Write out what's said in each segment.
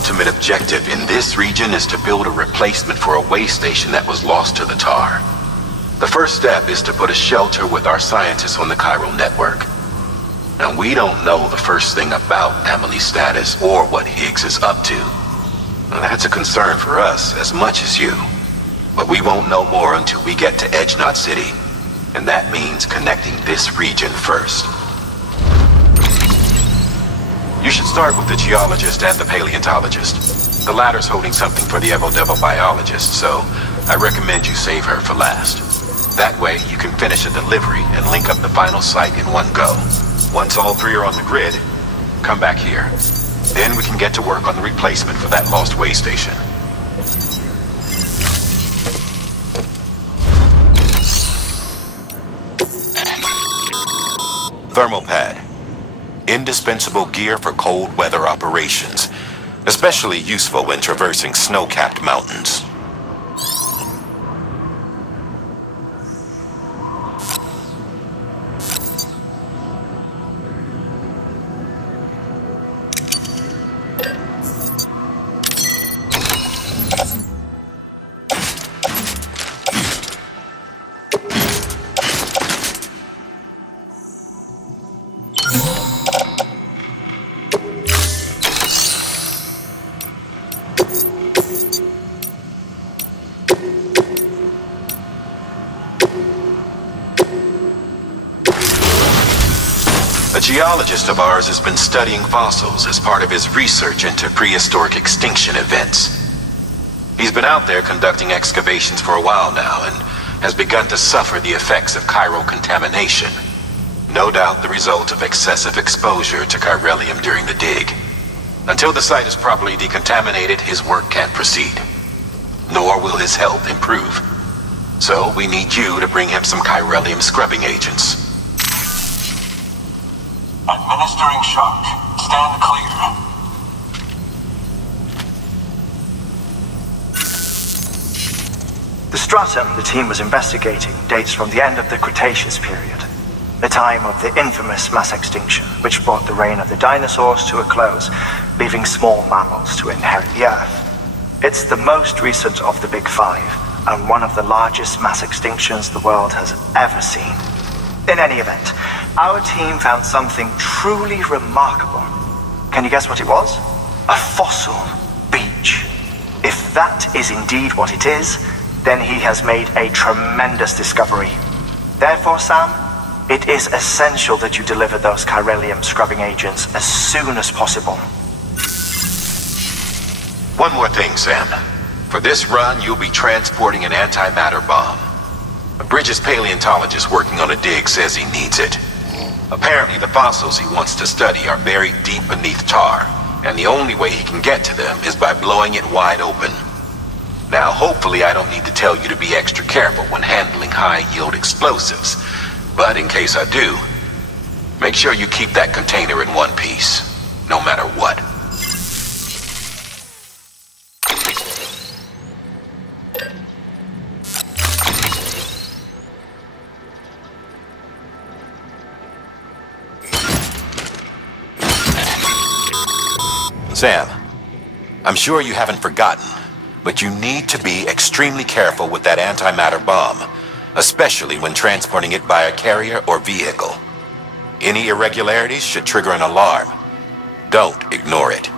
ultimate objective in this region is to build a replacement for a way station that was lost to the tar. The first step is to put a shelter with our scientists on the chiral network. Now, we don't know the first thing about Emily's status or what Higgs is up to. Now, that's a concern for us as much as you. But we won't know more until we get to Edge Knot City. And that means connecting this region first. You should start with the geologist and the paleontologist. The latter's holding something for the Evo-Devo biologist, so I recommend you save her for last. That way, you can finish a delivery and link up the final site in one go. Once all three are on the grid, come back here. Then we can get to work on the replacement for that lost way station. Thermal pad. Indispensable gear for cold weather operations, especially useful when traversing snow-capped mountains. A geologist of ours has been studying fossils as part of his research into prehistoric extinction events. He's been out there conducting excavations for a while now and has begun to suffer the effects of chiral contamination. No doubt the result of excessive exposure to chiralium during the dig. Until the site is properly decontaminated, his work can't proceed. Nor will his health improve. So we need you to bring him some chiralium scrubbing agents. Administering shock. Stand clear. The stratum the team was investigating dates from the end of the Cretaceous period, the time of the infamous mass extinction, which brought the reign of the dinosaurs to a close, leaving small mammals to inherit the Earth. It's the most recent of the Big Five, and one of the largest mass extinctions the world has ever seen. In any event, our team found something truly remarkable. Can you guess what it was? A fossil beach. If that is indeed what it is, then he has made a tremendous discovery. Therefore, Sam, it is essential that you deliver those chiralium scrubbing agents as soon as possible. One more thing, Sam. For this run, you'll be transporting an antimatter bomb. A Bridges paleontologist working on a dig says he needs it. Apparently, the fossils he wants to study are buried deep beneath tar, and the only way he can get to them is by blowing it wide open. Now, hopefully I don't need to tell you to be extra careful when handling high-yield explosives, but in case I do, make sure you keep that container in one piece, no matter what. Sam, I'm sure you haven't forgotten, but you need to be extremely careful with that antimatter bomb, especially when transporting it by a carrier or vehicle. Any irregularities should trigger an alarm. Don't ignore it.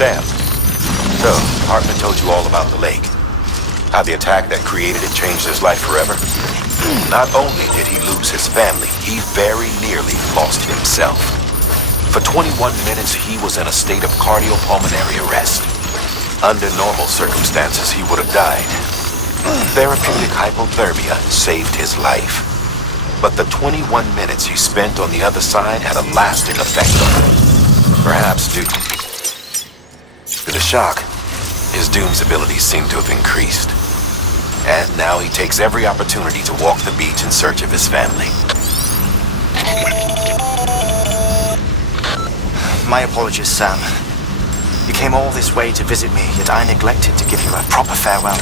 Sam, so Hartman told you all about the lake. How the attack that created it changed his life forever. Not only did he lose his family, he very nearly lost himself. For 21 minutes, he was in a state of cardiopulmonary arrest. Under normal circumstances, he would have died. Therapeutic hypothermia saved his life. But the 21 minutes he spent on the other side had a lasting effect on him. Perhaps due to the shock, his Doom's abilities seem to have increased. And now he takes every opportunity to walk the beach in search of his family. My apologies, Sam. You came all this way to visit me, yet I neglected to give you a proper farewell.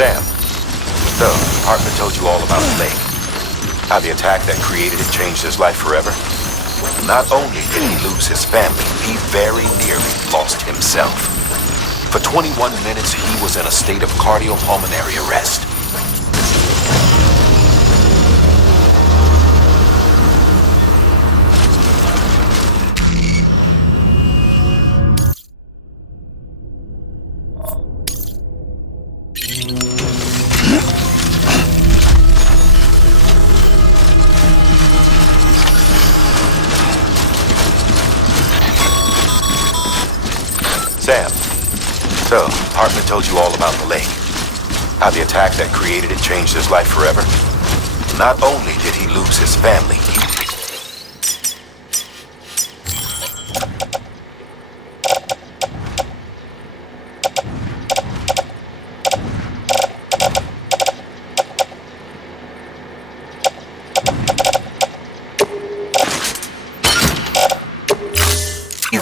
Sam, so Hartman told you all about the lake. How the attack that created it changed his life forever. Not only did he lose his family, he very nearly lost himself. For 21 minutes, he was in a state of cardiopulmonary arrest. Sam, so Hartman told you all about the lake. How the attack that created it changed his life forever. Not only did he lose his family, he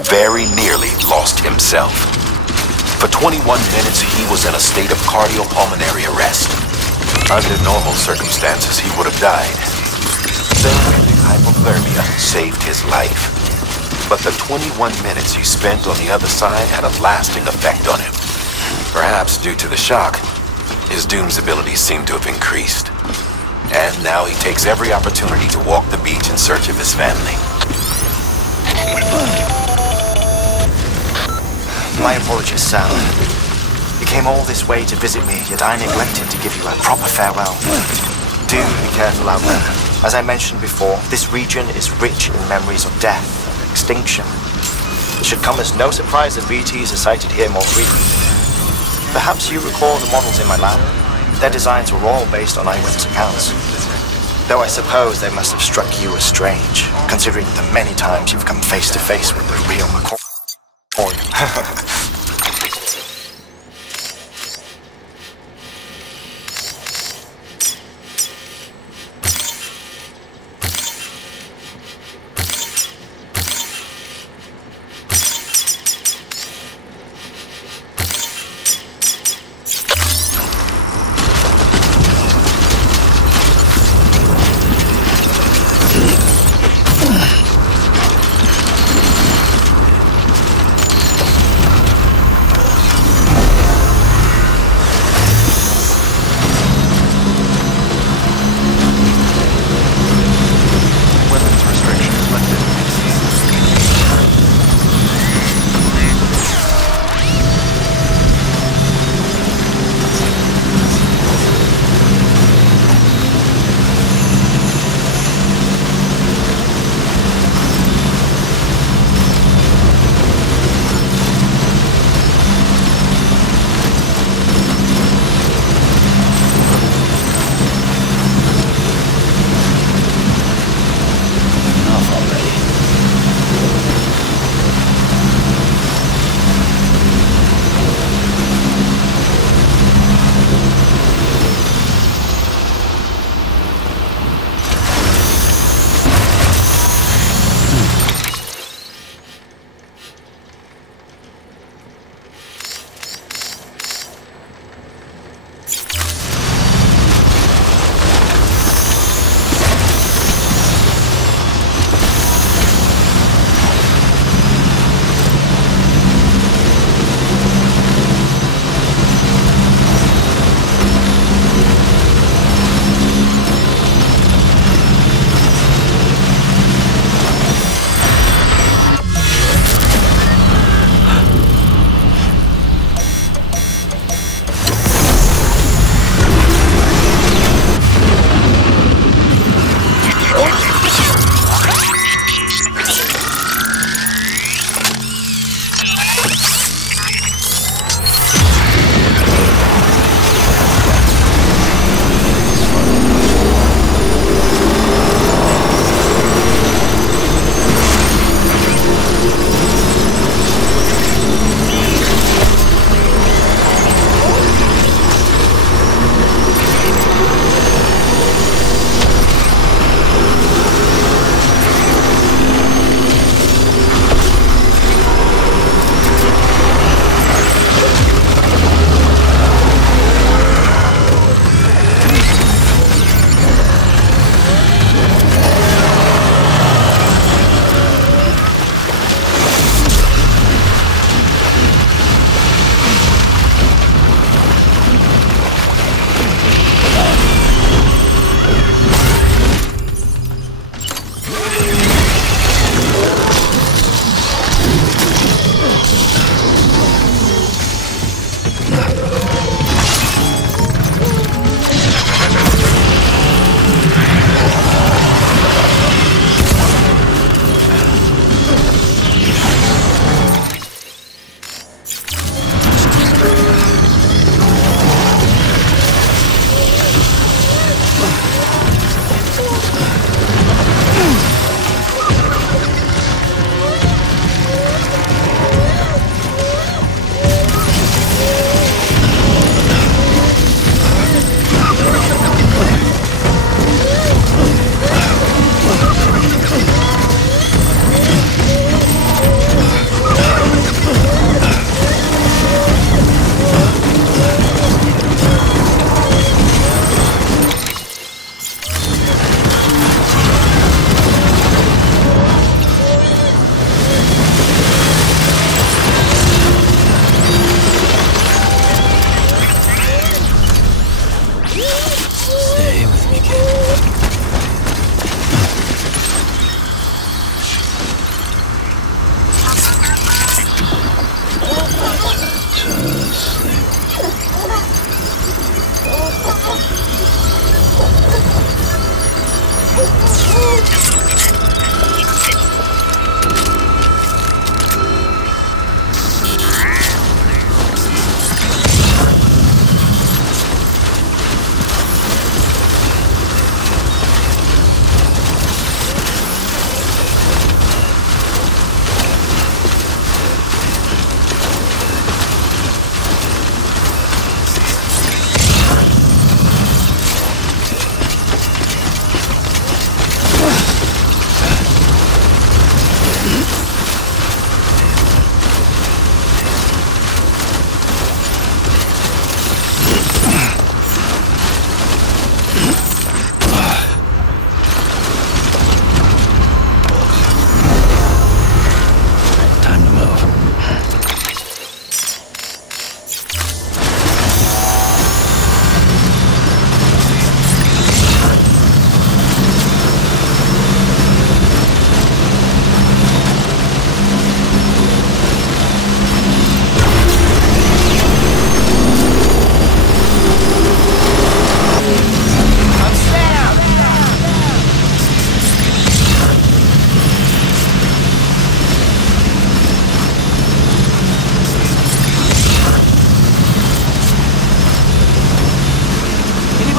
very nearly lost himself. For 21 minutes, he was in a state of cardiopulmonary arrest. Under normal circumstances, he would have died. Therapeutic hypothermia saved his life. But the 21 minutes he spent on the other side had a lasting effect on him. Perhaps due to the shock, his Doom's abilities seem to have increased. And now he takes every opportunity to walk the beach in search of his family. My apologies, Sam. You came all this way to visit me, yet I neglected to give you a proper farewell. Do be careful out there. As I mentioned before, this region is rich in memories of death and extinction. It should come as no surprise that BTs are sighted here more frequently. Perhaps you recall the models in my lab? Their designs were all based on eyewitness accounts. Though I suppose they must have struck you as strange, considering the many times you've come face to face with the real McCoy.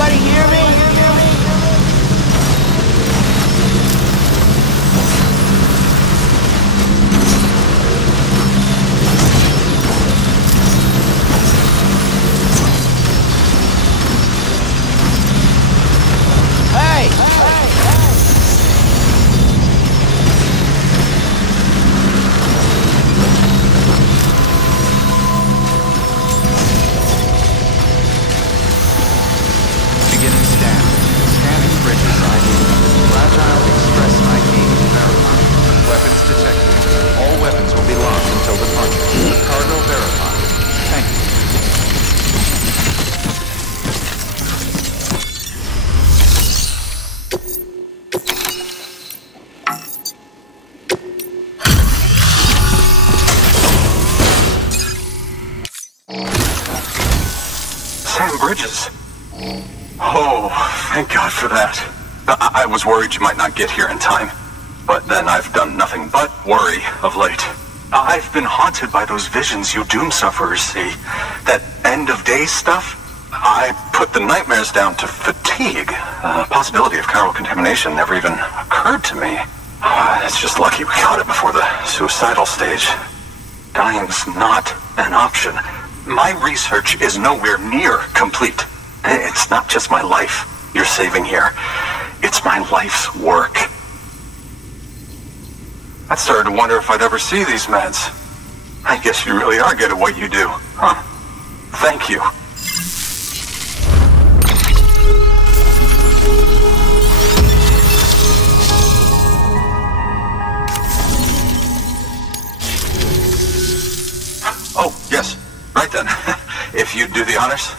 anybody hear me? Oh, thank God for that. I was worried you might not get here in time. But then I've done nothing but worry of late. I've been haunted by those visions you doom sufferers see. That end of days stuff. I put the nightmares down to fatigue. The possibility of chiral contamination never even occurred to me. It's just lucky we caught it before the suicidal stage. Dying's not an option. My research is nowhere near complete. It's not just my life you're saving here. It's my life's work. I started to wonder if I'd ever see these meds. I guess you really are good at what you do. Huh. Thank you. Oh, yes. Right then. If you'd do the honors.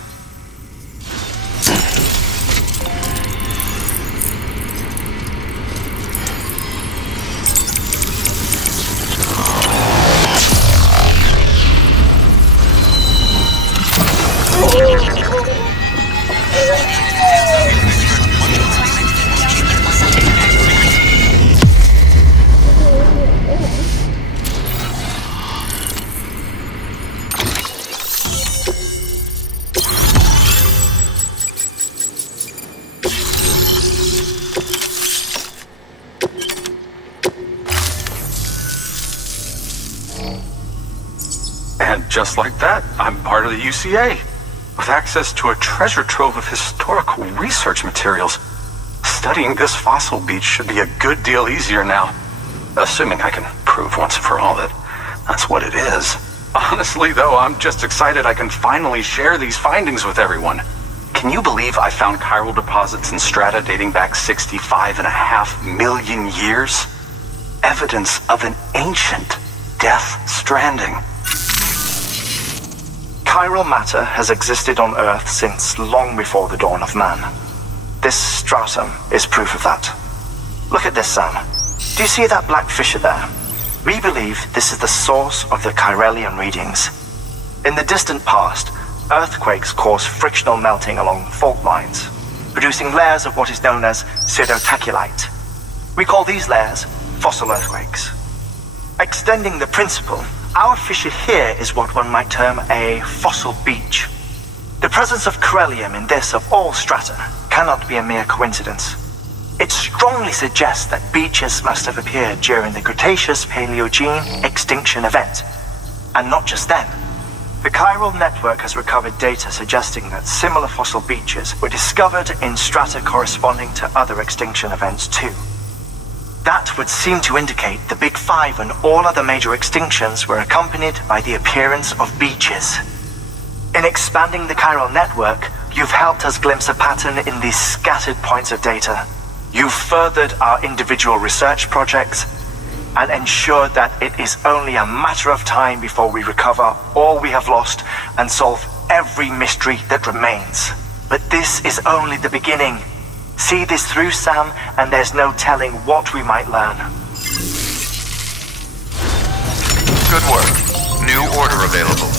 And just like that, I'm part of the UCA, with access to a treasure trove of historical research materials. Studying this fossil beach should be a good deal easier now, assuming I can prove once and for all that that's what it is. Honestly, though, I'm just excited I can finally share these findings with everyone. Can you believe I found chiral deposits in strata dating back 65.5 million years? Evidence of an ancient death stranding. Chiral matter has existed on Earth since long before the dawn of man. This stratum is proof of that. Look at this, Sam. Do you see that black fissure there? We believe this is the source of the Chiralian readings. In the distant past, earthquakes cause frictional melting along fault lines, producing layers of what is known as pseudotaculite. We call these layers fossil earthquakes. Extending the principle, our fissure here is what one might term a fossil beach. The presence of chiralium in this of all strata cannot be a mere coincidence. It strongly suggests that beaches must have appeared during the Cretaceous-Paleogene extinction event. And not just then. The chiral network has recovered data suggesting that similar fossil beaches were discovered in strata corresponding to other extinction events too. That would seem to indicate the Big Five and all other major extinctions were accompanied by the appearance of beaches. In expanding the chiral network, you've helped us glimpse a pattern in these scattered points of data. You've furthered our individual research projects and ensured that it is only a matter of time before we recover all we have lost and solve every mystery that remains. But this is only the beginning. See this through, Sam, and there's no telling what we might learn. Good work. New order available.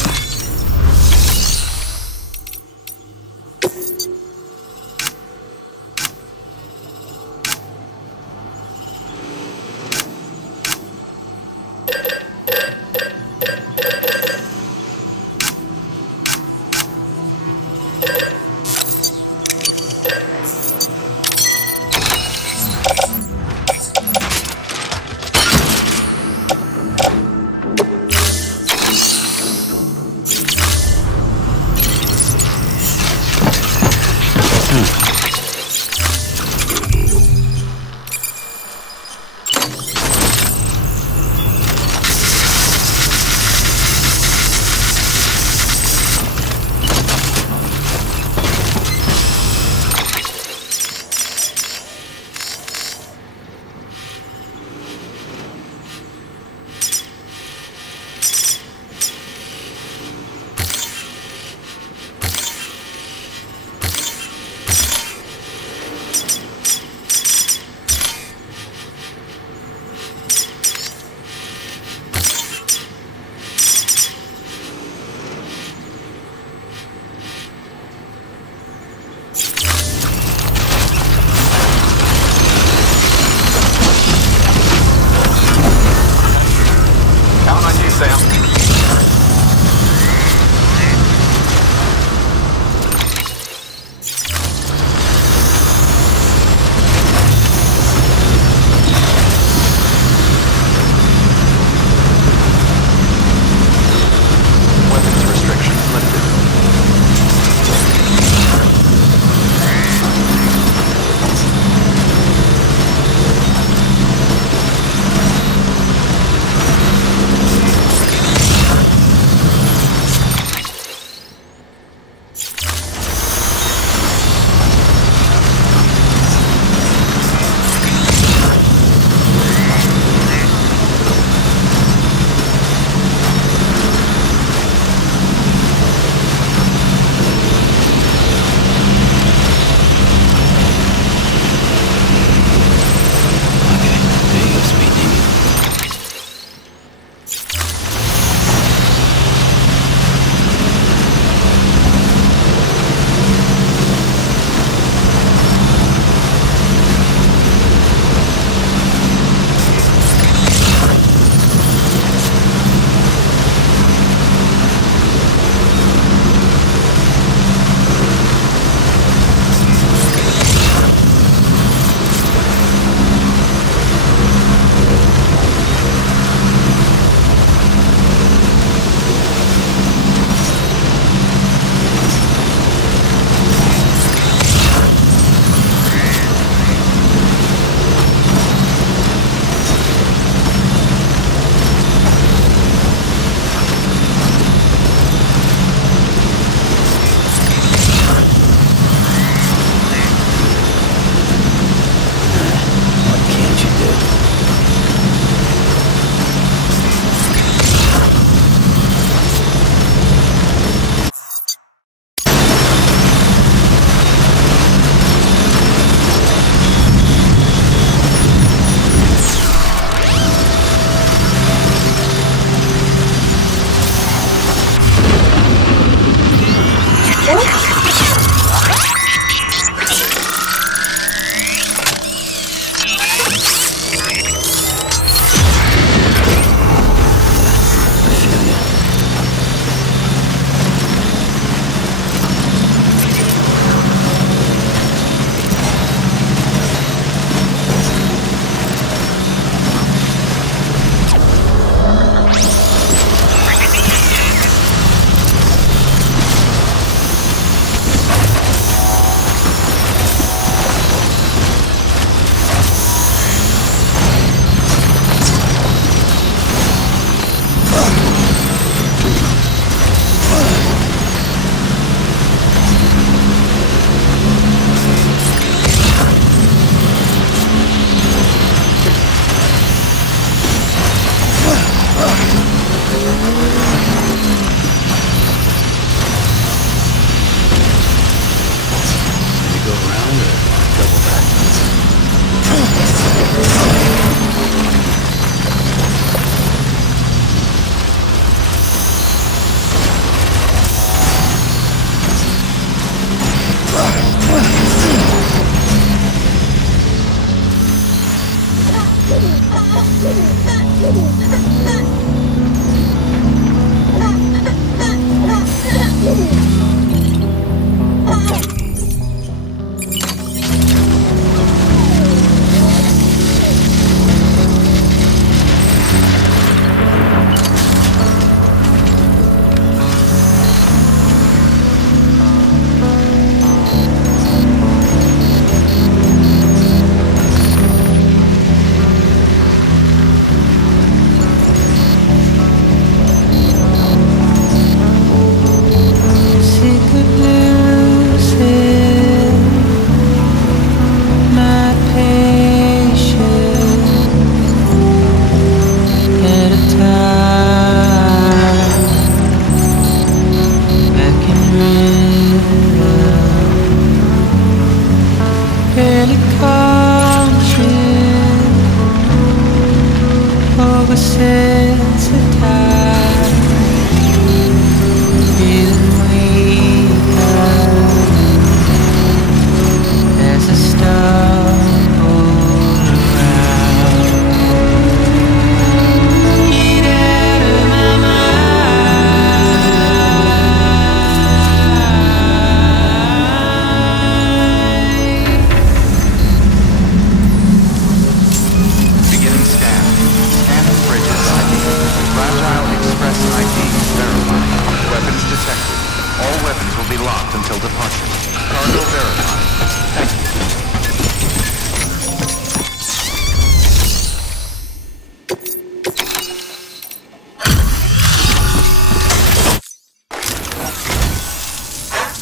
Cargo verified. Thank you.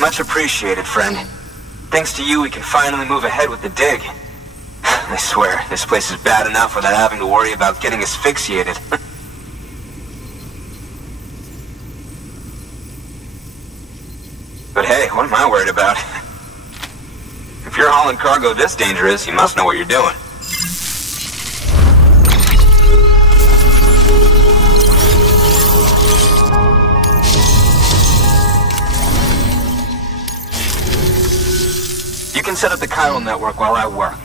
Much appreciated, friend. Thanks to you, we can finally move ahead with the dig. I swear, this place is bad enough without having to worry about getting asphyxiated. But hey, what am I worried about? If you're hauling cargo this dangerous, you must know what you're doing. You can set up the chiral network while I work.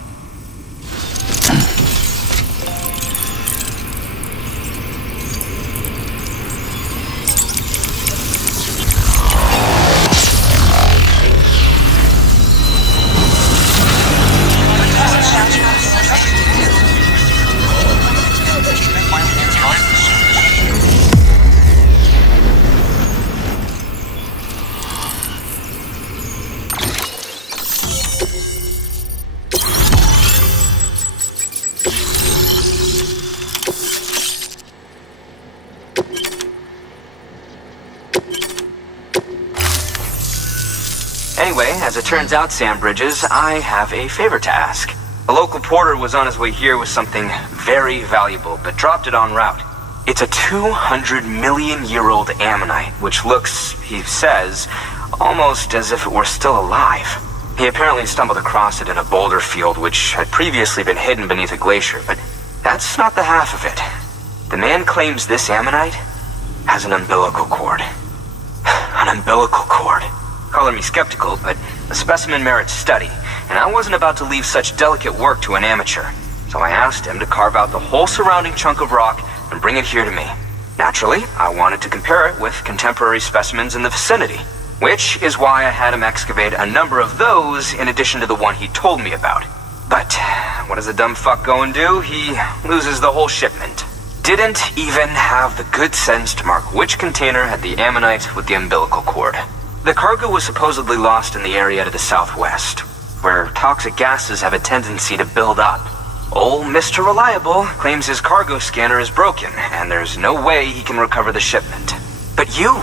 Anyway, as it turns out, Sam Bridges, I have a favor to ask. A local porter was on his way here with something very valuable, but dropped it en route. It's a 200-million-year-old ammonite, which looks, he says, almost as if it were still alive. He apparently stumbled across it in a boulder field which had previously been hidden beneath a glacier, but that's not the half of it. The man claims this ammonite has an umbilical cord. An umbilical cord. Color me skeptical, but the specimen merits study, and I wasn't about to leave such delicate work to an amateur. So I asked him to carve out the whole surrounding chunk of rock and bring it here to me. Naturally, I wanted to compare it with contemporary specimens in the vicinity, which is why I had him excavate a number of those in addition to the one he told me about. But what does the dumb fuck go and do? He loses the whole shipment. Didn't even have the good sense to mark which container had the ammonite with the umbilical cord. The cargo was supposedly lost in the area to the southwest, where toxic gases have a tendency to build up. Old Mr. Reliable claims his cargo scanner is broken, and there's no way he can recover the shipment. But you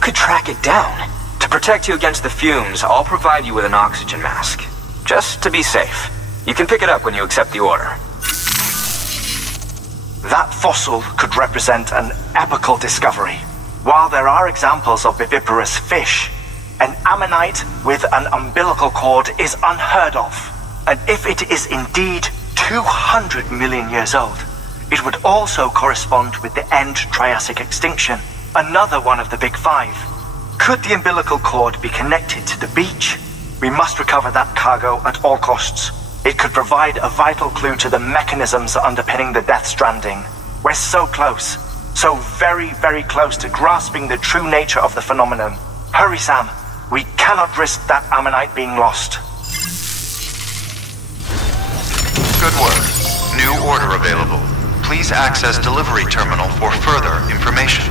could track it down. To protect you against the fumes, I'll provide you with an oxygen mask. Just to be safe. You can pick it up when you accept the order. That fossil could represent an epochal discovery. While there are examples of viviparous fish, an ammonite with an umbilical cord is unheard of. And if it is indeed 200 million years old, it would also correspond with the end Triassic extinction, another one of the big five. Could the umbilical cord be connected to the beach? We must recover that cargo at all costs. It could provide a vital clue to the mechanisms underpinning the Death Stranding. We're so close. So very, very close to grasping the true nature of the phenomenon. Hurry, Sam. We cannot risk that ammonite being lost. Good work. New order available. Please access delivery terminal for further information.